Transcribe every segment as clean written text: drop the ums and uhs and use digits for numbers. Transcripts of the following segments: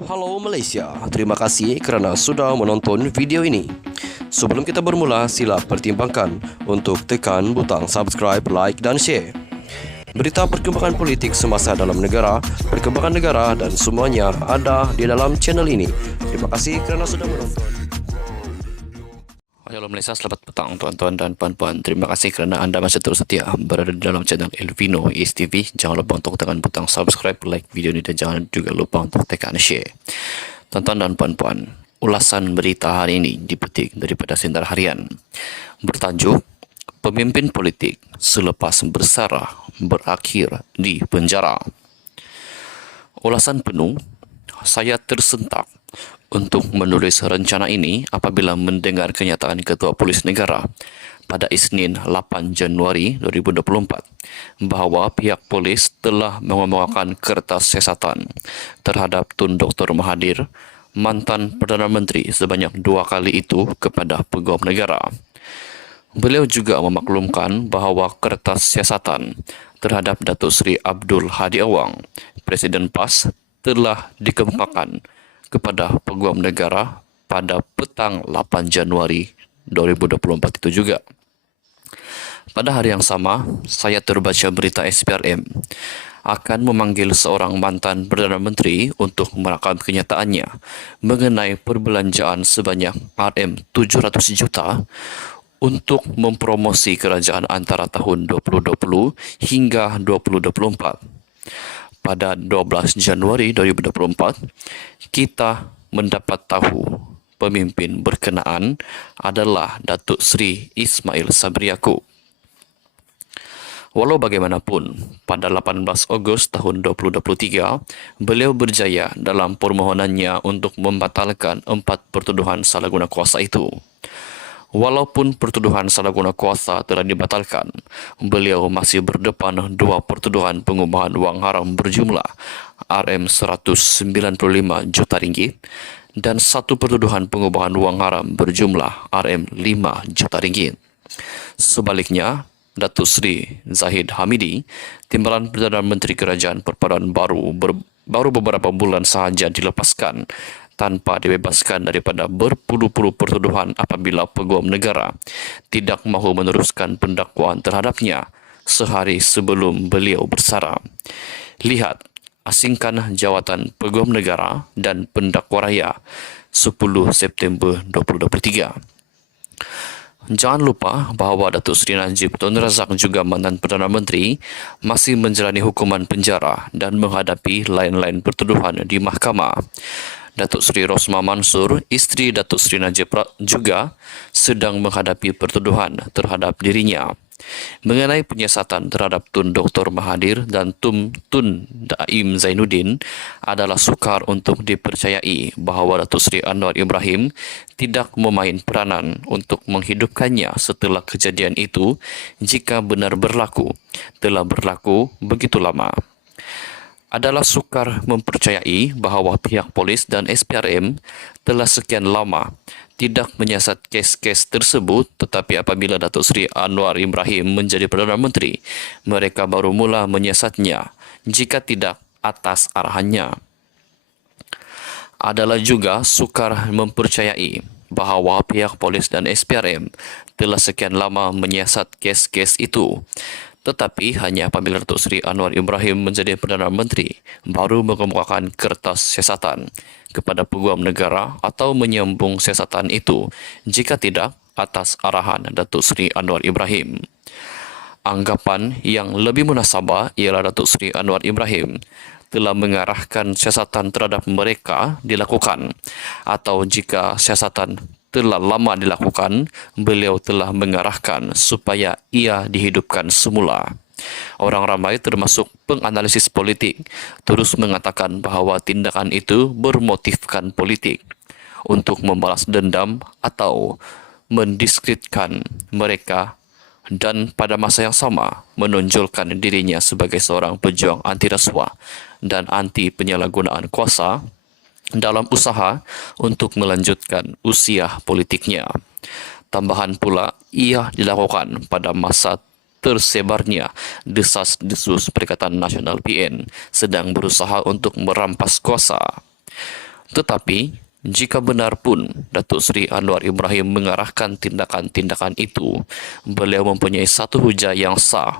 Halo Malaysia, terima kasih kerana sudah menonton video ini. Sebelum kita bermula, sila pertimbangkan untuk tekan butang subscribe, like dan share. Berita perkembangan politik semasa dalam negara, perkembangan negara dan semuanya ada di dalam channel ini. Terima kasih kerana sudah menonton. Halo Malaysia, selamat petang tuan-tuan dan puan-puan. Terima kasih kerana anda masih terus setia berada di dalam channel Elvino ESTV. Jangan lupa untuk tekan butang subscribe, like video ini dan jangan juga lupa untuk tekan share. Tuan-tuan dan puan-puan, ulasan berita hari ini dipetik daripada Sinar Harian. Bertajuk, Pemimpin Politik Selepas Bersara Berakhir di Penjara. Ulasan penuh, saya tersentak untuk menulis rencana ini apabila mendengar kenyataan Ketua Polis Negara pada Isnin 8 Januari 2024 bahawa pihak polis telah mengemukakan kertas siasatan terhadap Tun Dr. Mahathir, mantan Perdana Menteri sebanyak 2 kali itu kepada Peguam Negara. Beliau juga memaklumkan bahawa kertas siasatan terhadap Datuk Seri Abdul Hadi Awang, Presiden PAS, telah dikemukakan kepada Peguam Negara pada petang 8 Januari 2024 itu juga. Pada hari yang sama, saya terbaca berita SPRM akan memanggil seorang mantan Perdana Menteri untuk merakam kenyataannya mengenai perbelanjaan sebanyak RM700 juta untuk mempromosi kerajaan antara tahun 2020 hingga 2024. Pada 12 Januari 2024, kita mendapat tahu pemimpin berkenaan adalah Datuk Seri Ismail Sabri Yaakob. Walau bagaimanapun, pada 18 Ogos tahun 2023, beliau berjaya dalam permohonannya untuk membatalkan 4 pertuduhan salah guna kuasa itu. Walaupun pertuduhan salah guna kuasa telah dibatalkan, beliau masih berdepan 2 pertuduhan pengubahan wang haram berjumlah RM195 juta ringgit dan 1 pertuduhan pengubahan wang haram berjumlah RM5 juta ringgit. Sebaliknya, Datuk Seri Zahid Hamidi, Timbalan Perdana Menteri Kerajaan Perpaduan baru beberapa bulan sahaja dilepaskan tanpa dibebaskan daripada berpuluh-puluh pertuduhan apabila Peguam Negara tidak mahu meneruskan pendakwaan terhadapnya sehari sebelum beliau bersara. Lihat, asingkan jawatan Peguam Negara dan Pendakwa Raya 10 September 2023. Jangan lupa bahawa Datuk Seri Najib Tun Razak juga mantan Perdana Menteri masih menjalani hukuman penjara dan menghadapi lain-lain pertuduhan di mahkamah. Datuk Seri Rosmah Mansur, isteri Datuk Seri Najib juga sedang menghadapi pertuduhan terhadap dirinya mengenai penyiasatan terhadap Tun Dr. Mahathir dan Tun Daim Zainuddin. Adalah sukar untuk dipercayai bahawa Datuk Seri Anwar Ibrahim tidak memain peranan untuk menghidupkannya setelah kejadian itu jika benar telah berlaku begitu lama. Adalah sukar mempercayai bahawa pihak polis dan SPRM telah sekian lama tidak menyiasat kes-kes tersebut, tetapi apabila Datuk Seri Anwar Ibrahim menjadi Perdana Menteri, mereka baru mula menyiasatnya jika tidak atas arahannya. Adalah juga sukar mempercayai bahawa pihak polis dan SPRM telah sekian lama menyiasat kes-kes itu, tetapi hanya apabila Datuk Seri Anwar Ibrahim menjadi Perdana Menteri baru mengemukakan kertas siasatan kepada Peguam Negara atau menyambung siasatan itu jika tidak atas arahan Datuk Seri Anwar Ibrahim. Anggapan yang lebih munasabah ialah Datuk Seri Anwar Ibrahim telah mengarahkan siasatan terhadap mereka dilakukan, atau jika siasatan telah lama dilakukan, beliau telah mengarahkan supaya ia dihidupkan semula. Orang ramai termasuk penganalisis politik terus mengatakan bahawa tindakan itu bermotifkan politik untuk membalas dendam atau mendiskreditkan mereka dan pada masa yang sama menonjolkan dirinya sebagai seorang pejuang anti rasuah dan anti penyalahgunaan kuasa dalam usaha untuk melanjutkan usia politiknya. Tambahan pula, ia dilakukan pada masa tersebarnya desas-desus Perikatan Nasional PN sedang berusaha untuk merampas kuasa. Tetapi, jika benar pun Datuk Seri Anwar Ibrahim mengarahkan tindakan-tindakan itu, beliau mempunyai satu hujah yang sah.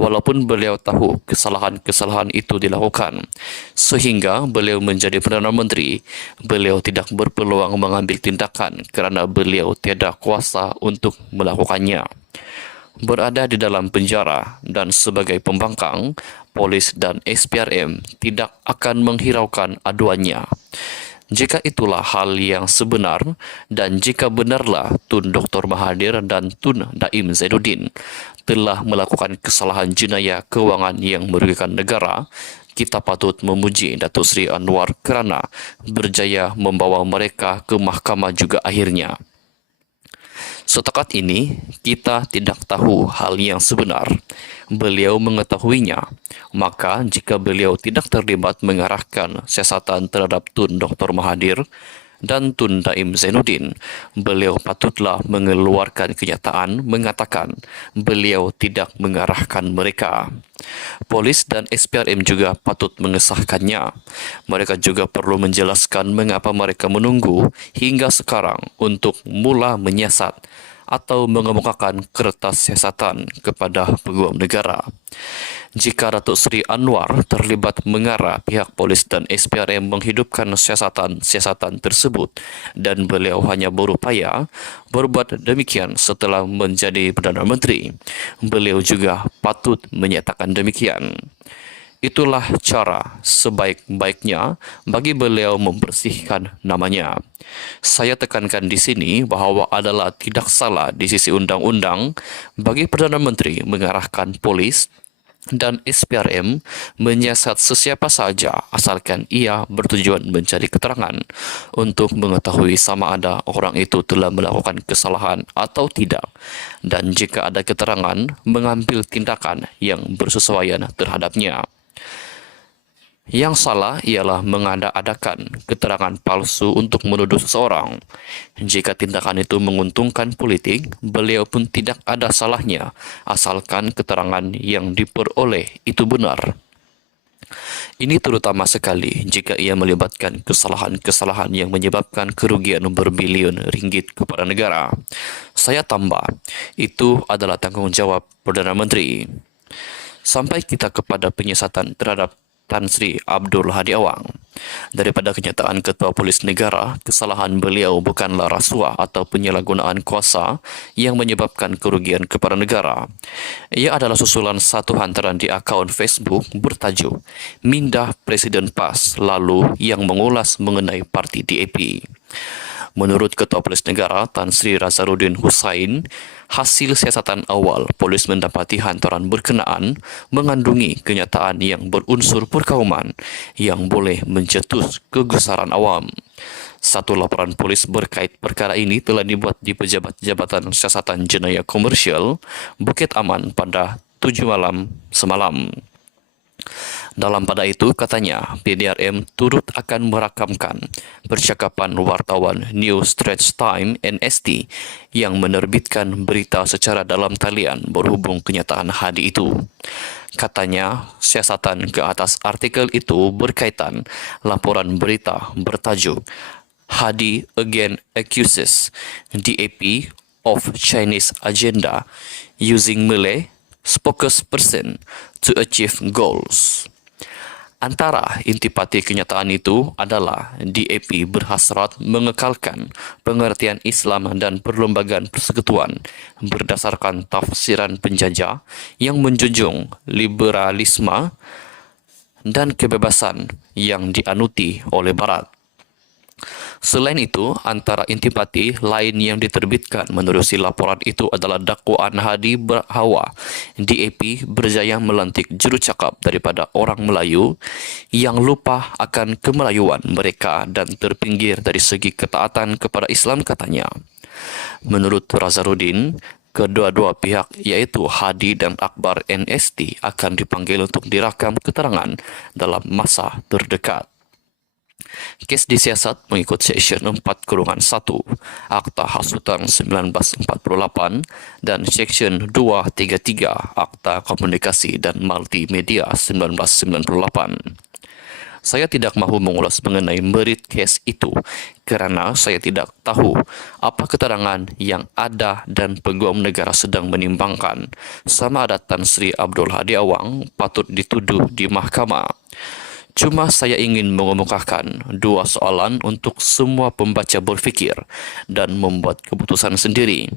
Walaupun beliau tahu kesalahan-kesalahan itu dilakukan, sehingga beliau menjadi Perdana Menteri, beliau tidak berpeluang mengambil tindakan kerana beliau tiada kuasa untuk melakukannya. Berada di dalam penjara dan sebagai pembangkang, polis dan SPRM tidak akan menghiraukan aduannya. Jika itulah hal yang sebenar dan jika benarlah Tun Dr. Mahathir dan Tun Daim Zainuddin telah melakukan kesalahan jenayah kewangan yang merugikan negara, kita patut memuji Datuk Seri Anwar kerana berjaya membawa mereka ke mahkamah juga akhirnya. Setakat ini, kita tidak tahu hal yang sebenar. Beliau mengetahuinya. Maka, jika beliau tidak terlibat mengarahkan siasatan terhadap Tun Dr. Mahathir dan Tun Daim Zainuddin, beliau patutlah mengeluarkan kenyataan mengatakan beliau tidak mengarahkan mereka. Polis dan SPRM juga patut mengesahkannya. Mereka juga perlu menjelaskan mengapa mereka menunggu hingga sekarang untuk mula menyiasat atau mengemukakan kertas siasatan kepada peguam negara. Jika Datuk Seri Anwar terlibat mengarah pihak polis dan SPRM menghidupkan siasatan-siasatan tersebut dan beliau hanya berupaya berbuat demikian setelah menjadi Perdana Menteri, beliau juga patut menyatakan demikian. Itulah cara sebaik-baiknya bagi beliau membersihkan namanya. Saya tekankan di sini bahawa adalah tidak salah di sisi undang-undang bagi Perdana Menteri mengarahkan polis dan SPRM menyiasat sesiapa sahaja asalkan ia bertujuan mencari keterangan untuk mengetahui sama ada orang itu telah melakukan kesalahan atau tidak, dan jika ada keterangan mengambil tindakan yang bersesuaian terhadapnya. Yang salah ialah mengada-adakan keterangan palsu untuk menuduh seseorang. Jika tindakan itu menguntungkan politik, beliau pun tidak ada salahnya asalkan keterangan yang diperoleh itu benar. Ini terutama sekali jika ia melibatkan kesalahan-kesalahan yang menyebabkan kerugian berbilion ringgit kepada negara. Saya tambah, itu adalah tanggungjawab Perdana Menteri. Sampai kita kepada penyiasatan terhadap Tan Sri Abdul Hadi Awang. Daripada kenyataan Ketua Polis Negara, kesalahan beliau bukanlah rasuah atau penyalahgunaan kuasa yang menyebabkan kerugian kepada negara. Ia adalah susulan satu hantaran di akaun Facebook bertajuk Mindah Presiden PAS lalu yang mengulas mengenai parti DAP. Menurut Ketua Polis Negara Tan Sri Razaruddin Hussain, hasil siasatan awal polis mendapati hantaran berkenaan mengandungi kenyataan yang berunsur perkauman yang boleh mencetus kegusaran awam. Satu laporan polis berkait perkara ini telah dibuat di Pejabat Jabatan Siasatan Jenayah Komersial Bukit Aman pada 7 malam semalam. Dalam pada itu, katanya, PDRM turut akan merakamkan percakapan wartawan New Straits Times NST yang menerbitkan berita secara dalam talian berhubung kenyataan Hadi itu. Katanya, siasatan ke atas artikel itu berkaitan laporan berita bertajuk Hadi again accuses DAP of Chinese agenda using Malay spokesperson to achieve goals. Antara intipati kenyataan itu adalah DAP berhasrat mengekalkan pengertian Islam dan perlembagaan persekutuan berdasarkan tafsiran penjajah yang menjunjung liberalisme dan kebebasan yang dianuti oleh Barat. Selain itu, antara intipati lain yang diterbitkan menerusi laporan itu adalah dakwaan Hadi bahawa DAP berjaya melantik jurucakap daripada orang Melayu yang lupa akan kemelayuan mereka dan terpinggir dari segi ketaatan kepada Islam, katanya. Menurut Razaruddin, kedua-dua pihak iaitu Hadi dan Akbar NST akan dipanggil untuk dirakam keterangan dalam masa terdekat. Kes disiasat mengikut Seksyen 4-1 Akta Hasutan 1948 dan Seksyen 233 Akta Komunikasi dan Multimedia 1998. Saya tidak mahu mengulas mengenai merit kes itu kerana saya tidak tahu apa keterangan yang ada dan peguam negara sedang menimbangkan sama ada Tan Sri Abdul Hadi Awang patut dituduh di mahkamah. Cuma saya ingin mengemukakan dua soalan untuk semua pembaca berfikir dan membuat keputusan sendiri.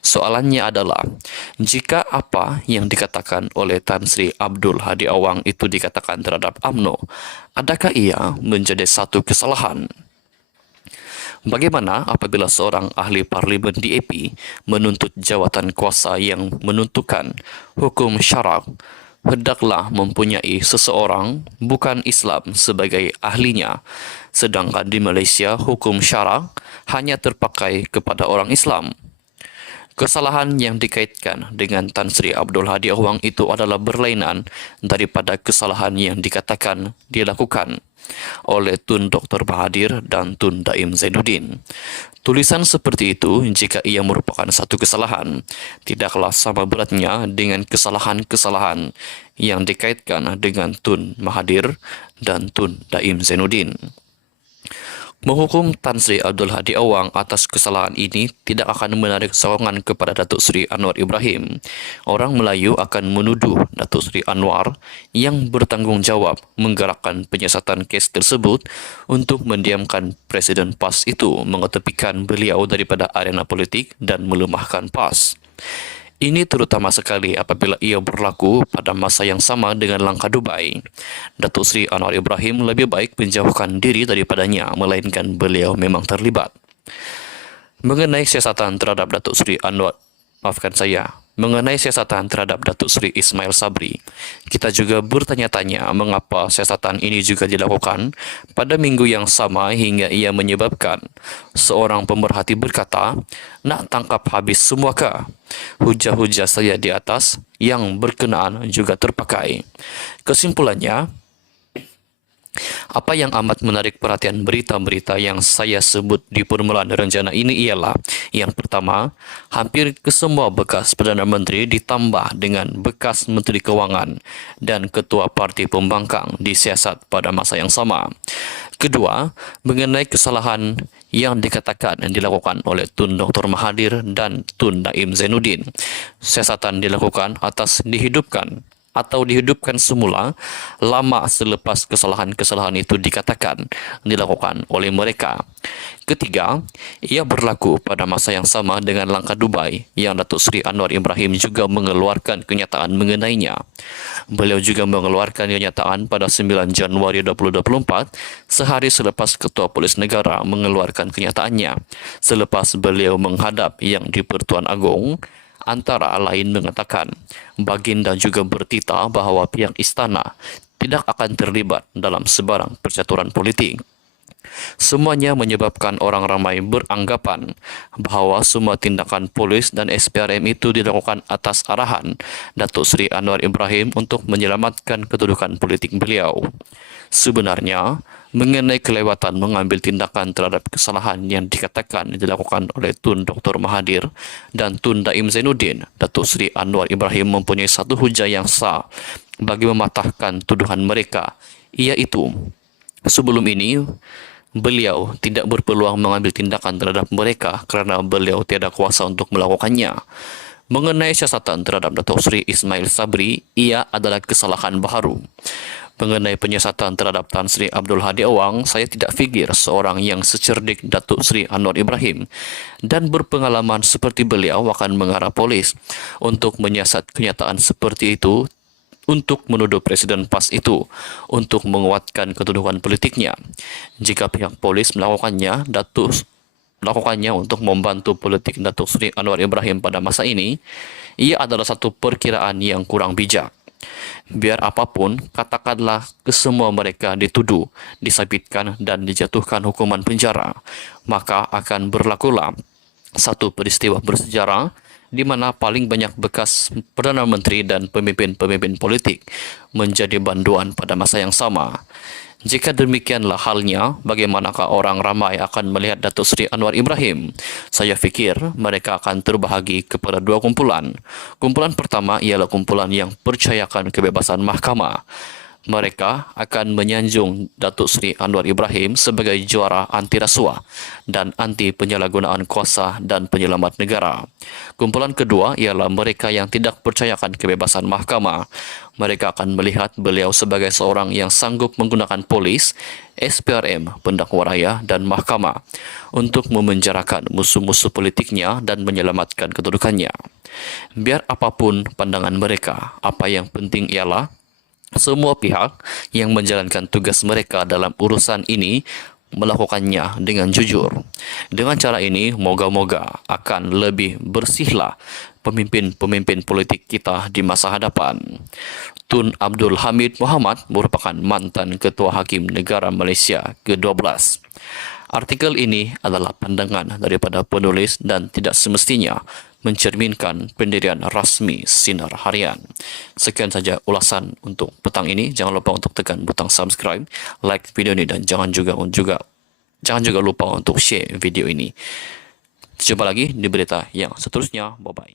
Soalannya adalah, jika apa yang dikatakan oleh Tan Sri Abdul Hadi Awang itu dikatakan terhadap UMNO, adakah ia menjadi satu kesalahan? Bagaimana apabila seorang ahli parlimen DAP menuntut jawatan kuasa yang menentukan hukum syarak, hendaklah mempunyai seseorang bukan Islam sebagai ahlinya, sedangkan di Malaysia hukum syarak hanya terpakai kepada orang Islam. Kesalahan yang dikaitkan dengan Tan Sri Abdul Hadi Awang itu adalah berlainan daripada kesalahan yang dikatakan dilakukan oleh Tun Dr. Mahathir dan Tun Daim Zainuddin. Tulisan seperti itu, jika ia merupakan satu kesalahan, tidaklah sama beratnya dengan kesalahan-kesalahan yang dikaitkan dengan Tun Mahathir dan Tun Daim Zainuddin. Menghukum Tan Sri Abdul Hadi Awang atas kesalahan ini tidak akan menarik sokongan kepada Datuk Seri Anwar Ibrahim. Orang Melayu akan menuduh Datuk Seri Anwar yang bertanggungjawab menggerakkan penyiasatan kes tersebut untuk mendiamkan Presiden PAS itu, mengetepikan beliau daripada arena politik dan melemahkan PAS. Ini terutama sekali apabila ia berlaku pada masa yang sama dengan langkah Dubai. Datuk Seri Anwar Ibrahim lebih baik menjauhkan diri daripadanya, melainkan beliau memang terlibat. Mengenai siasatan terhadap Datuk Seri Anwar, mengenai siasatan terhadap Datuk Seri Ismail Sabri, kita juga bertanya-tanya mengapa siasatan ini juga dilakukan pada minggu yang sama hingga ia menyebabkan seorang pemerhati berkata, "Nak tangkap habis semuakah?" Hujah-hujah saya di atas yang berkenaan juga terpakai. Kesimpulannya, apa yang amat menarik perhatian berita-berita yang saya sebut di permulaan rencana ini ialah, yang pertama, hampir kesemua bekas Perdana Menteri ditambah dengan bekas Menteri Kewangan dan Ketua Parti Pembangkang disiasat pada masa yang sama. Kedua, mengenai kesalahan yang dikatakan dilakukan oleh Tun Dr. Mahathir dan Tun Daim Zainuddin. Siasatan dilakukan atas dihidupkan semula lama selepas kesalahan-kesalahan itu dikatakan dilakukan oleh mereka. Ketiga, ia berlaku pada masa yang sama dengan langkah Dubai yang Datuk Seri Anwar Ibrahim juga mengeluarkan kenyataan mengenainya. Beliau juga mengeluarkan kenyataan pada 9 Januari 2024 sehari selepas Ketua Polis Negara mengeluarkan kenyataannya selepas beliau menghadap Yang di-Pertuan Agong, antara lain mengatakan baginda juga bertitah bahawa pihak istana tidak akan terlibat dalam sebarang percaturan politik. Semuanya menyebabkan orang ramai beranggapan bahawa semua tindakan polis dan SPRM itu dilakukan atas arahan Datuk Seri Anwar Ibrahim untuk menyelamatkan kedudukan politik beliau. Sebenarnya, mengenai kelewatan mengambil tindakan terhadap kesalahan yang dikatakan dilakukan oleh Tun Dr. Mahathir dan Tun Daim Zainuddin, Datuk Seri Anwar Ibrahim mempunyai satu hujah yang sah bagi mematahkan tuduhan mereka, iaitu sebelum ini beliau tidak berpeluang mengambil tindakan terhadap mereka kerana beliau tiada kuasa untuk melakukannya. Mengenai siasatan terhadap Datuk Seri Ismail Sabri, ia adalah kesalahan baharu. Mengenai penyiasatan terhadap Tan Sri Abdul Hadi Awang, saya tidak fikir seorang yang secerdik Datuk Seri Anwar Ibrahim dan berpengalaman seperti beliau akan mengarah polis untuk menyiasat kenyataan seperti itu untuk menuduh Presiden PAS itu untuk menguatkan kedudukan politiknya. Jika pihak polis melakukannya untuk membantu politik Datuk Seri Anwar Ibrahim pada masa ini, ia adalah satu perkiraan yang kurang bijak. Biar apapun, katakanlah kesemua mereka dituduh, disabitkan dan dijatuhkan hukuman penjara, maka akan berlakulah satu peristiwa bersejarah di mana paling banyak bekas Perdana Menteri dan pemimpin-pemimpin politik menjadi banduan pada masa yang sama. Jika demikianlah halnya, bagaimanakah orang ramai akan melihat Datuk Seri Anwar Ibrahim? Saya fikir mereka akan terbahagi kepada dua kumpulan. Kumpulan pertama ialah kumpulan yang percayakan kebebasan mahkamah. Mereka akan menyanjung Datuk Seri Anwar Ibrahim sebagai juara anti rasuah dan anti penyalahgunaan kuasa dan penyelamat negara. Kumpulan kedua ialah mereka yang tidak percayakan kebebasan mahkamah. Mereka akan melihat beliau sebagai seorang yang sanggup menggunakan polis, SPRM, pendakwa raya dan mahkamah untuk memenjarakan musuh-musuh politiknya dan menyelamatkan kedudukannya. Biar apapun pandangan mereka, apa yang penting ialah semua pihak yang menjalankan tugas mereka dalam urusan ini melakukannya dengan jujur. Dengan cara ini, moga-moga akan lebih bersihlah pemimpin-pemimpin politik kita di masa hadapan. Tun Abdul Hamid Muhammad merupakan mantan Ketua Hakim Negara Malaysia ke-12. Artikel ini adalah pandangan daripada penulis dan tidak semestinya mencerminkan pendirian rasmi Sinar Harian. Sekian saja ulasan untuk petang ini. Jangan lupa untuk tekan butang subscribe, like video ini dan jangan juga lupa untuk share video ini. Jumpa lagi di berita yang seterusnya. Bye bye.